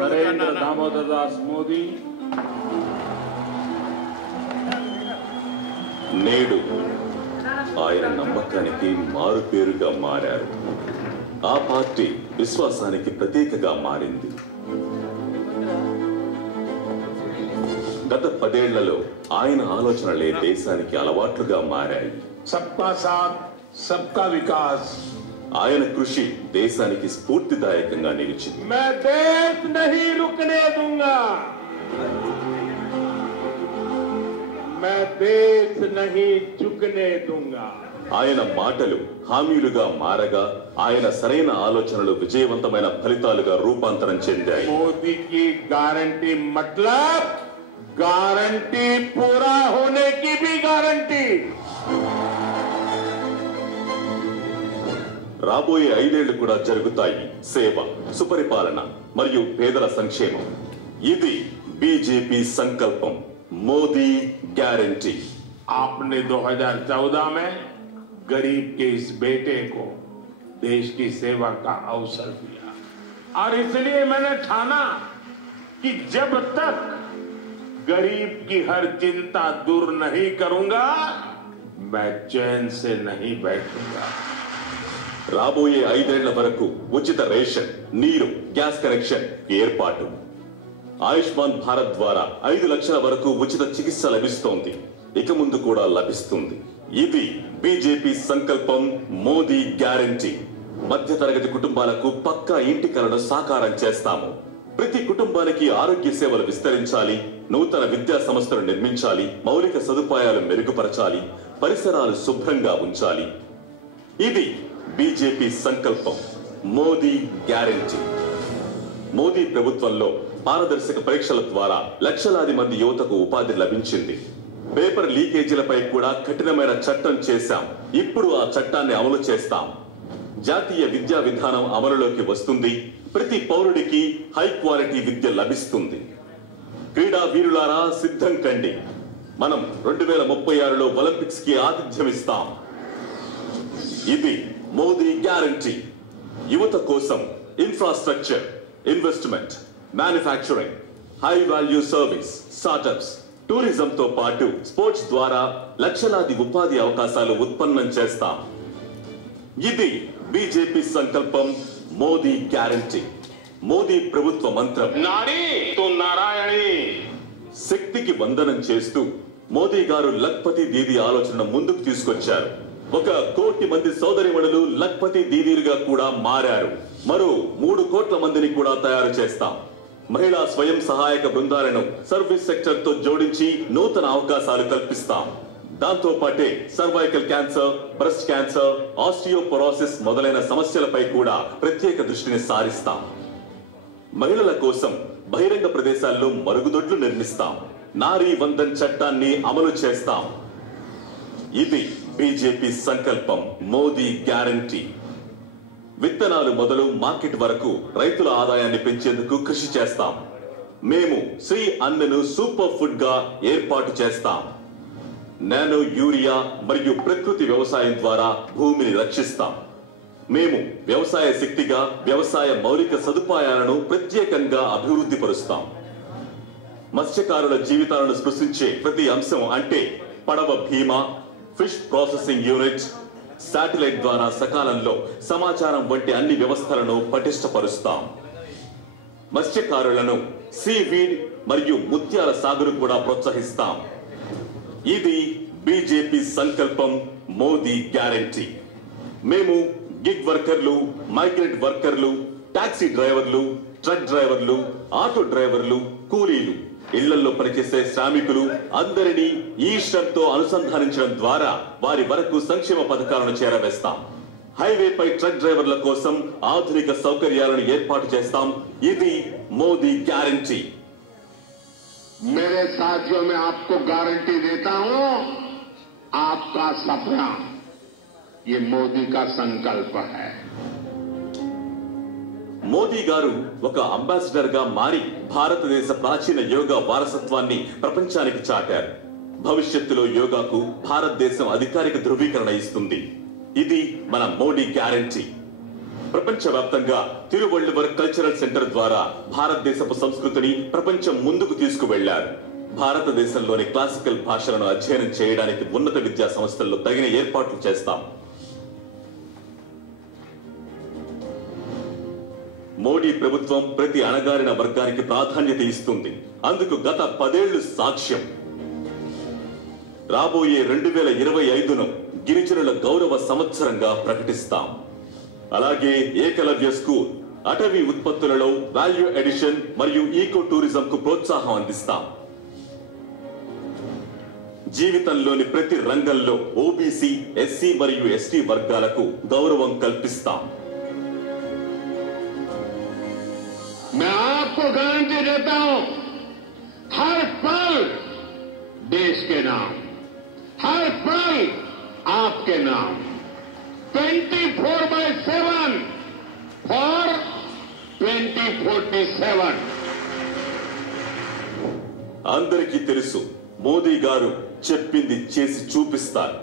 नरेंद्र दामोदर दास मोदी నేడు ఆయన నమ్మకానికి మారు పేరుగా మారారు. ఆ పార్టీ విశ్వాసానికి ప్రతీకగా మారింది. గత 10 ఏళ్లలో ఆయన ఆలోచనలే దేశానికి అలవాట్లుగా మారాయి. सबका साथ सबका विकास ఆయన కృషి దేశానికి స్ఫూర్తిదాయకంగా నిలిచింది. मैं देश नहीं रुकने दूंगा, मैं देश नहीं झुकने दूंगा. ఆయన మాటలు హామీలుగా మారగా ఆయన సరైన ఆలోచనలు విజయవంతమైన ఫలితాలుగా రూపాంతరం చెందాయి. मोदी की गारंटी मतलब गारंटी पूरा होने की भी गारंटी. రాబోయే 5 ఏళ్లు కూడా జరుగుతాయి సేవ, సుపరిపాలన మరియు పేదల సంక్షేమం. ఇది బీజేపీ సంకల్పం, మోదీ గ్యారంటీ. आपने 2014 में गरीब के इस बेटे को देश की सेवा का अवसर दिया और इसलिए मैंने ठाना कि जब तक गरीब की हर चिंता दूर नहीं करूंगा मैं चैन से नहीं बैठूंगा. రాబోయే 5 ఏళ్ల వరకు ఉచిత రేషన్, నీరు, గ్యాస్ కనెక్షన్ ఏర్పాటు. ఆయుష్మాన్ భారత్ ద్వారా 5 లక్షల వరకు ఉచిత చికిత్స లభిస్తోంది, ఇక ముందు కూడా లభిస్తుంది. ఇది బీజేపీ సంకల్పం, మోదీ గ్యారంటీ. మధ్యతరగతి కుటుంబాలకు పక్కా ఇంటి కలను సాకారం చేస్తాము. ప్రతి కుటుంబానికి ఆరోగ్య సేవలు విస్తరించాలి, నూతన విద్యా సంస్థలు నిర్మించాలి, మౌలిక సదుపాయాలు మెరుగుపరచాలి, పరిసరాలు శుభ్రంగా ఉంచాలి. ఇది బీజేపీ సంకల్పం, మోదీ గ్యారంటీ. మోదీ ప్రభుత్వంలో పారదర్శక పరీక్షల ద్వారా లక్షలాది మంది యువతకు ఉపాధి లభించింది. పేపర్ లీకేజీలపై కూడా కఠినమైన చట్టం చేశాం. ఇప్పుడు ఆ చట్టాన్ని అమలు చేస్తాం. జాతీయ విద్యా విధానం అమలులోకి వస్తుంది. ప్రతి పౌరుడికి హై క్వాలిటీ విద్య లభిస్తుంది. క్రీడా వీరులారా సిద్ధం కండి. మనం 2036లో ఒలింపిక్స్ కి ఆతిథ్యం ఇస్తాం. ఇది మోదీ గ్యారంటీ. యువత కోసం infrastructure, investment, manufacturing, high value service, startups, tourism తో పాటు స్పోర్ట్స్ ద్వారా లక్షలాది ఉపాధి అవకాశాలు ఉత్పన్నం చేస్తాం. ఇది బీజేపీ సంకల్పం, మోదీ గ్యారంటీ. మోదీ ప్రభుత్వ మంత్రం नारी तो नारायणी. శక్తికి వందనం చేస్తూ మోదీ గారు లఖ్పతి దీదీ ఆలోచనను ముందుకు తీసుకొచ్చారు. 1 కోటి మంది సోదరిమణులు లఖ్పతి దీదీలుగా కూడా మారారు. మరో 3 కోట్ల మందిని కూడా తయారు చేస్తాం. మహిళా స్వయం సహాయక బృందాలను సర్వీస్ సెక్టర్ తో జోడించి నూతన అవకాశాలు కల్పిస్తాం. దాంతో పాటే cervical cancer, breast cancer, osteoporosis మొదలైన సమస్యలపై కూడా ప్రత్యేక దృష్టిని సారిస్తాం. మహిళల కోసం బహిరంగ ప్రదేశాల్లో మరుగుదొడ్లు నిర్మిస్తాం. నారీ వందన్ చట్టాన్ని అమలు చేస్తాం. ఇది బీజేపీ సంకల్పం, మోదీ గ్యారంటీ. విత్తనాలు మొదలు మార్కెట్ వరకు రైతుల ఆదాయాన్ని పెంచేందుకు కృషి చేస్తాం. మేము శ్రీ అన్నను సూపర్ ఫుడ్ గా ఏర్పాటు చేస్తాం. నానో యూరియా మరియు ప్రకృతి వ్యవసాయం ద్వారా భూమిని రక్షిస్తాం. మేము వ్యవసాయ శక్తిగా వ్యవసాయ మౌలిక సదుపాయాలను ప్రత్యేకంగా అభివృద్ధి పరుస్తాం. మత్స్యకారుల జీవితాలను స్పృశించే ప్రతి అంశం అంటే పడవ బీమా, ఫిష్ ప్రాసెసింగ్ యూనిట్, శాటిలైట్ ద్వారా సకాలంలో సమాచారం వంటి అన్ని వ్యవస్థలను పటిష్టపరుస్తాం. మత్స్యకారులను సీవీడ్ మరియు ముత్యాల సాగును కూడా ప్రోత్సహిస్తాం. ఇది బీజేపీ సంకల్పం, మోదీ గ్యారంటీ. మేము గిగ్ వర్కర్లు, మైగ్రెంట్ వర్కర్లు, టాక్సీ డ్రైవర్లు, ట్రక్ డ్రైవర్లు, ఆటో డ్రైవర్లు, కూలీలు, ఇళ్లలో పనిచేసే శ్రామికులు అందరినీ ఈ శ్రమ్తో అనుసంధానించడం ద్వారా వారి వరకు సంక్షేమ పథకాలను చేరవేస్తాం. హైవేపై ట్రక్ డ్రైవర్ల కోసం ఆధునిక సౌకర్యాలను ఏర్పాటు చేస్తాం. ఇది మోదీ గ్యారంటీ. मेरे साथियों में आपको गारंटी देता हूं, आपका सपना ये मोदी का संकल्प है. మోదీ గారు ఒక అంబాసిడర్ గా మారి భారతదేశ ప్రాచీన యోగా వారసత్వాన్ని ప్రపంచానికి చాటారు. భవిష్యత్తులో యోగాకు భారతదేశం అధికారిక ధృవీకరణ ఇస్తుంది. ఇది మన మోడీ గ్యారంటీ. ప్రపంచవ్యాప్తంగా తిరువళ్ళువర్ కల్చరల్ సెంటర్ ద్వారా భారతదేశపు సంస్కృతిని ప్రపంచం ముందుకు తీసుకువెళ్లారు. భారతదేశంలోని క్లాసికల్ భాషలను అధ్యయనం చేయడానికి ఉన్నత విద్యా సంస్థల్లో తగిన ఏర్పాట్లు చేస్తాం. మోడీ ప్రభుత్వం ప్రతి అణగారిన వర్గానికి ప్రాధాన్యత ఇస్తుంది. అందుకు గత 10 ఏళ్లు సాక్ష్యం. రాబోయే 2025ను గిరిజనుల గౌరవ సంవత్సరంగా ప్రకటిస్తాం. అలాగే ఏకలవ్య స్కూల్, అటవీ ఉత్పత్తులలో వాల్యూ ఎడిషన్ మరియు ఈకో టూరిజం కు ప్రోత్సాహం అందిస్తాం. జీవితంలోని ప్రతి రంగంలో ఓబీసీ, ఎస్సీ మరియు ఎస్టీ వర్గాలకు గౌరవం కల్పిస్తాం. मैं आपको गारंटी देता हूं, हर पल देश के नाम, हर पल आपके नाम, 24/7 फॉर 2047. అందరికీ తెలుసు, మోదీ గారు చెప్పింది చేసి చూపిస్తారు.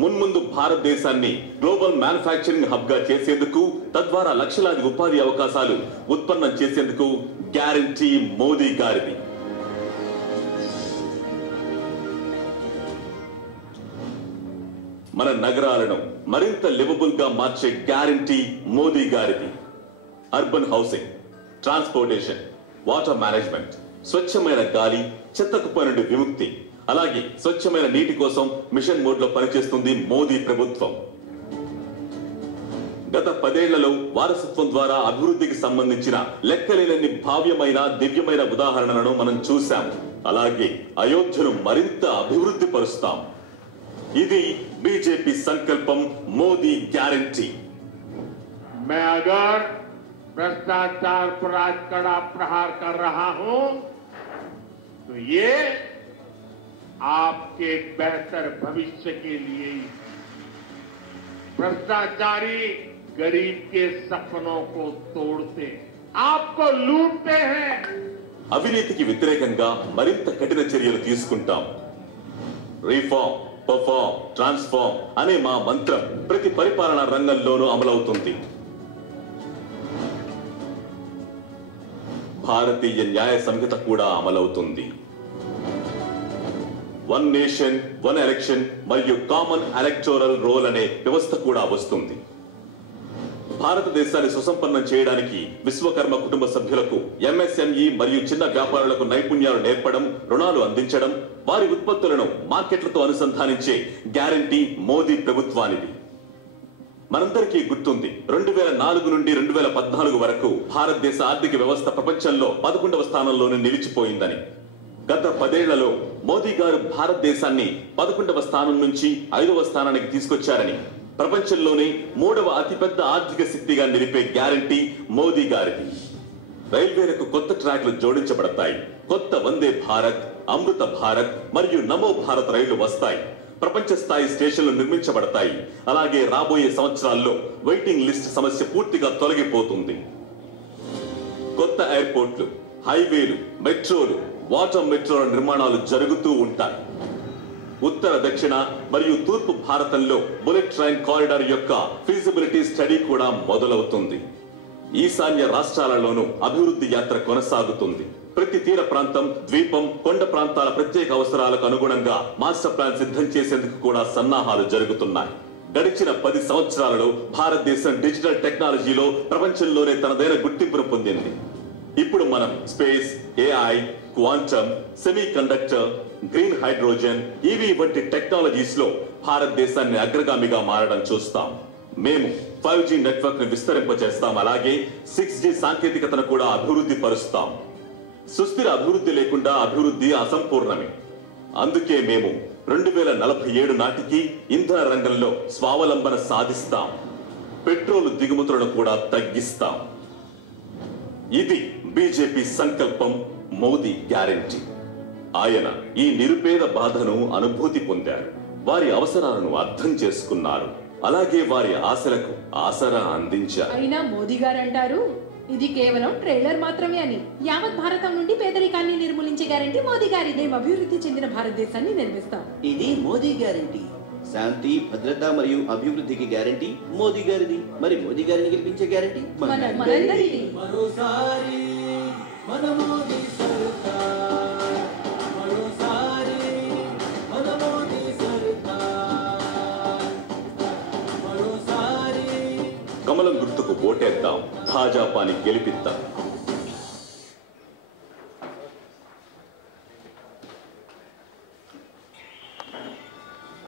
మున్ముందు భారతదేశాన్ని గ్లోబల్ మ్యానుఫ్యాక్చరింగ్ హబ్ గా చేసేందుకు, తద్వారా లక్షలాది ఉపాధి అవకాశాలు ఉత్పన్నం చేసేందుకు గ్యారంటీ మోదీ గారిది. మన నగరాలను మరింత లివబుల్ గా మార్చే గ్యారంటీ మోదీ గారిది. Urban housing, transportation, water management, స్వచ్ఛమైన గాలి, చెత్తకుప్ప నుండి విముక్తి, అలాగే స్వచ్ఛమైన నీటి కోసం మిషన్ మోడ్ లో పనిచేస్తుంది మోదీ ప్రభుత్వం. గత 10 ఏళ్లలో వారసత్వం ద్వారా అభివృద్ధికి సంబంధించిన లెక్కలేనన్ని భావ్యమైన, దివ్యమైన ఉదాహరణలను మనం చూశాం. అలాగే అయోధ్యను మరింత అభివృద్ధి పరుస్తాం. ఇది బీజేపీ సంకల్పం, మోదీ గ్యారంటీ. मैं अगर भ्रष्टाचार पर आज कड़ा प्रहार कर रहा हूं तो ये आपके बेहतर भविष्य के लिए ही। भ्रष्टाचारी गरीब के सपनों को तोड़ते, आपको लूटते हैं. అవినీతికి వ్యతిరేకంగా మరింత కఠిన చర్యలు తీసుకుంటాం. రీఫార్మ్, పర్ఫార్మ్, ట్రాన్స్ఫార్మ్ అనే మా మంత్రం ప్రతి పరిపాలనా రంగంలోనూ అమలవుతుంది. భారతీయ న్యాయ సంహిత కూడా అమలవుతుంది. 1 నేషన్ 1 ఎలక్షన్ మరియు కామన్ ఎలక్టోరల్ రోల్ అనే వ్యవస్థ కూడా వస్తుంది. భారతదేశాన్ని సుసంపన్నం చేయడానికి విశ్వకర్మ కుటుంబ సభ్యులకు ఎంఎస్ఎంఈ మరియు చిన్న వ్యాపారులకు నైపుణ్యాలు నేర్పడం, రుణాలు అందించడం, వారి ఉత్పత్తులను మార్కెట్లతో అనుసంధానించే గ్యారంటీ మోదీ ప్రభుత్వానిది. మనందరికీ గుర్తుంది, 2004 నుండి 2014 వరకు భారతదేశ ఆర్థిక వ్యవస్థ ప్రపంచంలో 11వ స్థానంలోనే నిలిచిపోయిందని. గత 10 ఏళ్లలో మోదీ గారు భారతదేశాన్ని 11వ స్థానం నుంచి 5వ స్థానానికి తీసుకొచ్చారని, ప్రపంచంలోనే 3వ అతిపెద్ద ఆర్థిక శక్తిగా నిలిపే గ్యారంటీ మోదీ గారిది. రైల్వేలకు కొత్త ట్రాక్లు జోడించబడతాయి. కొత్త వందే భారత్, అమృత భారత్ మరియు నమో భారత్ రైళ్లు వస్తాయి. ప్రపంచ స్థాయి స్టేషన్లు నిర్మించబడతాయి. అలాగే రాబోయే సంవత్సరాల్లో వెయిటింగ్ లిస్ట్ సమస్య పూర్తిగా తొలగిపోతుంది. కొత్త ఎయిర్పోర్ట్లు, హైవేలు, మెట్రోలు, వాటర్ మెట్రోల నిర్మాణాలు జరుగుతూ ఉంటాయి. ఉత్తర, దక్షిణ మరియు తూర్పు భారతంలో బుల్లెట్ ట్రైన్ కారిడార్ యొక్క ఫీజిబిలిటీ స్టడీ కూడా మొదలవుతుంది. ఈశాన్య రాష్ట్రాలలోనూ అభివృద్ధి యాత్ర కొనసాగుతుంది. ప్రతి తీర ప్రాంతం, ద్వీపం, కొండ ప్రాంతాల ప్రత్యేక అవసరాలకు అనుగుణంగా మాస్టర్ ప్లాన్ సిద్ధం చేసేందుకు కూడా సన్నాహాలు జరుగుతున్నాయి. గడిచిన 10 సంవత్సరాలలో భారతదేశం డిజిటల్ టెక్నాలజీలో ప్రపంచంలోనే తనదైన గుర్తింపును పొందింది. ఇప్పుడు మనం space, AI, quantum, semi conductor, green hydrogen, EV వంటి టెక్నాలజీస్ లో భారతదేశాన్ని అగ్రగామిగా మారడం చూస్తాం. మేము 5G నెట్వర్క్ ను విస్తరింపచేస్తాం. అలాగే 6G సాంకేతికతను కూడా అభివృద్ధి పరుస్తాం. సుస్థిర అభివృద్ధి లేకుండా అభివృద్ధి అసంపూర్ణమే. అందుకే మేము 2047 నాటికి ఇంధన రంగంలో స్వావలంబన సాధిస్తాం. పెట్రోల్ దిగుమతులను కూడా తగ్గిస్తాం. ఇది బీజేపీ సంకల్పం, మోదీ గ్యారంటీ. ఆయన ఈ నిరుపేద బాధను అనుభూతి పొందారు. వారి అవసరాలను అర్థం చేసుకున్నారు. అలాగే వారి ఆశలకు ఆసరా అందించారు. అయినా మోదీ గారు అంటారు, ఇది కేవలం ట్రైలర్ మాత్రమే అని. యావత్ భారతం నుండి పేదరికాన్ని నిర్మూలించే గ్యారంటీ మోదీ గారి. మేము అభివృద్ధి చెందిన భారతదేశాన్ని నిర్మిస్తాం. ఇది మోదీ గ్యారంటీ. శాంతి, భద్రత మరియు అభివృద్ధికి గ్యారంటీ మోదీ గారిది. మరి మోదీ గారిని గెలిపించే గ్యారంటీ మనందరిది. మరోసారి మన మోదీ సర్కార్, మరోసారి మన మోదీ సర్కార్, మరోసారి కమలం గుర్తుకు ఓటేద్దాం, భాజపాని గెలిపిద్దాం.